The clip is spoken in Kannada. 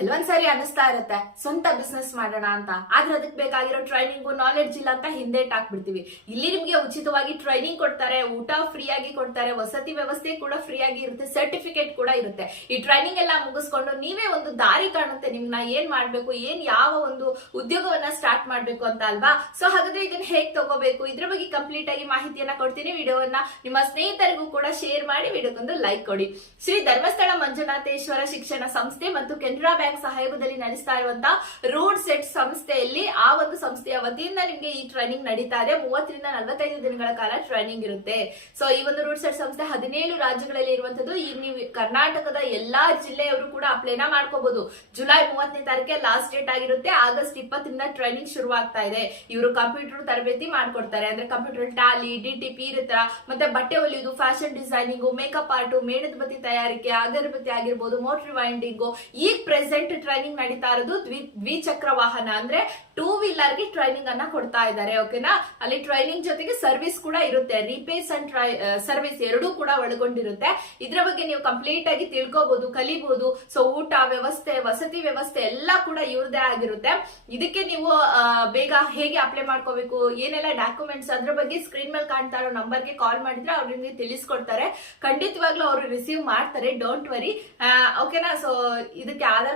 ಕೆಲವೊಂದ್ಸರಿ ಅನಿಸ್ತಾ ಇರುತ್ತೆ. ಸ್ವಂತ ಬಿಸ್ನೆಸ್ ಮಾಡೋಣ ಅಂತ. ಆದ್ರೆ ಅದಕ್ಕೆ ಬೇಕಾಗಿರೋ ಟ್ರೈನಿಂಗ್ ನಾಲೆಡ್ಜ್ ಇಲ್ಲ ಅಂತ ಹಿಂದೇಟ್ ಹಾಕ್ಬಿಡ್ತೀವಿ ಇಲ್ಲಿ ನಿಮ್ಗೆ ಉಚಿತವಾಗಿ ಟ್ರೈನಿಂಗ್ ಕೊಡ್ತಾರೆ, ಊಟ ಫ್ರೀ ಆಗಿ ಕೊಡ್ತಾರೆ, ವಸತಿ ವ್ಯವಸ್ಥೆ ಕೂಡ ಫ್ರೀ ಆಗಿ ಇರುತ್ತೆ ಸರ್ಟಿಫಿಕೇಟ್ ಕೂಡ ಇರುತ್ತೆ. ಈ ಟ್ರೈನಿಂಗ್ ಎಲ್ಲ ಮುಗಿಸ್ಕೊಂಡು ನೀವೇ ಒಂದು ದಾರಿ ಕಾಣುತ್ತೆ ನಿಮ್ನ ಏನ್ ಮಾಡ್ಬೇಕು, ಏನ್ ಯಾವ ಒಂದು ಉದ್ಯೋಗವನ್ನ ಸ್ಟಾರ್ಟ್ ಮಾಡ್ಬೇಕು ಅಂತ ಅಲ್ವಾ? ಸೊ ಹಾಗಾದ್ರೆ ಇದನ್ನ ಹೇಗ್ ತಗೋಬೇಕು? ಇದ್ರ ಬಗ್ಗೆ ಕಂಪ್ಲೀಟ್ ಆಗಿ ಮಾಹಿತಿಯನ್ನ ಕೊಡ್ತೀನಿ. ವಿಡಿಯೋವನ್ನ ನಿಮ್ಮ ಸ್ನೇಹಿತರಿಗೂ ಕೂಡ ಶೇರ್ ಮಾಡಿ, ವಿಡಿಯೋಗೊಂದು ಲೈಕ್ ಕೊಡಿ. ಶ್ರೀ ಧರ್ಮಸ್ಥಳ ಮಂಜುನಾಥೇಶ್ವರ ಶಿಕ್ಷಣ ಸಂಸ್ಥೆ ಮತ್ತು ಕೆನರಾ ಬ್ಯಾಂಕ್ ಸಹಯೋಗದಲ್ಲಿ ನಡೆಸ್ತಾ ಇರುವಂತ ರೋಡ್ ಸೆಟ್ ಸಂಸ್ಥೆಯಲ್ಲಿ ಆ ಒಂದು ಸಂಸ್ಥೆಯ ವತಿಯಿಂದ ನಿಮ್ಗೆ ಈ ಟ್ರೈನಿಂಗ್ ನಡೀತಾ ಇದೆ. ಮೂವತ್ತರಿಂದ ನಲವತ್ತೈದು ದಿನಗಳ ಕಾಲ ಟ್ರೈನಿಂಗ್ ಇರುತ್ತೆ. ಸೊ ಈ ಒಂದು ರೋಡ್ ಸೆಟ್ ಸಂಸ್ಥೆ ಹದಿನೇಳು ರಾಜ್ಯಗಳಲ್ಲಿ ಇರುವಂತದ್ದು ಈ ನೀವು ಕರ್ನಾಟಕದ ಎಲ್ಲಾ ಜಿಲ್ಲೆಯವರು ಕೂಡ ಅಪ್ಲೈನ ಮಾಡ್ಕೋಬಹುದು ಜುಲೈ ಮೂವತ್ತನೇ ತಾರೀಕೆ ಲಾಸ್ಟ್ ಡೇಟ್ ಆಗಿರುತ್ತೆ. ಆಗಸ್ಟ್ ಇಪ್ಪತ್ತರಿಂದ ಟ್ರೈನಿಂಗ್ ಶುರು ಆಗ್ತಾ ಇದೆ. ಇವರು ಕಂಪ್ಯೂಟರ್ ತರಬೇತಿ ಮಾಡ್ಕೊಡ್ತಾರೆ. ಅಂದ್ರೆ ಕಂಪ್ಯೂಟರ್ ಟ್ಯಾಲಿ ಡಿ ಟಿ ಇರುತ್ತರ ಮತ್ತೆ ಬಟ್ಟೆ ಹೊಲಿಯೋದು ಫ್ಯಾಷನ್ ಡಿಸೈನಿಂಗ್ ಮೇಕಪ್ ಆರ್ಟ್ ಮೇಣದ ಬತ್ತಿ ತಯಾರಿಕೆ, ಅಗರಬತ್ತಿ ಆಗಿರ್ಬೋದು ಮೋಟರ್ ವೈಂಡಿಂಗು ಈಗ ಪ್ರೆಸೆಂಟ್ ಟ್ರೈನಿಂಗ್ ನಡೀತಾ ಇರೋದು ದ್ವಿ, ದ್ವಿಚಕ್ರ ವಾಹನ ಅಂದ್ರೆ ಟೂ ವೀಲರ್ಗೆ ಟ್ರೈನಿಂಗ್ ಅನ್ನ ಕೊಡ್ತಾ ಇದ್ದಾರೆ ಓಕೆನಾ ಅಲ್ಲಿ ಟ್ರೈನಿಂಗ್ ಜೊತೆಗೆ ಸರ್ವಿಸ್ ಕೂಡ ಇರುತ್ತೆ. ರಿಪೇರ್ಸ್ ಅಂಡ್ ಟ್ರೈ ಸರ್ವಿಸ್ ಎರಡೂ ಕೂಡ ಒಳಗೊಂಡಿರುತ್ತೆ. ಇದ್ರ ಬಗ್ಗೆ ನೀವು ಕಂಪ್ಲೀಟ್ ಆಗಿ ತಿಳ್ಕೊಬಹುದು ಕಲಿಬಹುದು ಸೊ ಊಟ, ವ್ಯವಸ್ಥೆ, ವಸತಿ ವ್ಯವಸ್ಥೆ ಎಲ್ಲ ಕೂಡ ಇವ್ರದೇ ಆಗಿರುತ್ತೆ. ಇದಕ್ಕೆ ನೀವು ಬೇಗ ಹೇಗೆ ಅಪ್ಲೈ ಮಾಡ್ಕೋಬೇಕು, ಏನೆಲ್ಲ ಡಾಕ್ಯುಮೆಂಟ್ಸ್ ಅದ್ರ ಬಗ್ಗೆ ಸ್ಕ್ರೀನ್ ಮೇಲೆ ಕಾಣ್ತಾ ಇರೋ ನಂಬರ್ಗೆ ಕಾಲ್ ಮಾಡಿದ್ರೆ ಅವ್ರು ನಿಮಗೆ ತಿಳಿಸ್ಕೊಡ್ತಾರೆ. ಖಂಡಿತವಾಗ್ಲೂ ಅವರು ರಿಸೀವ್ ಮಾಡ್ತಾರೆ ಡೋಂಟ್ ವರಿ ಓಕೆನಾ ಸೊ ಇದಕ್ಕೆ ಆಧಾರ್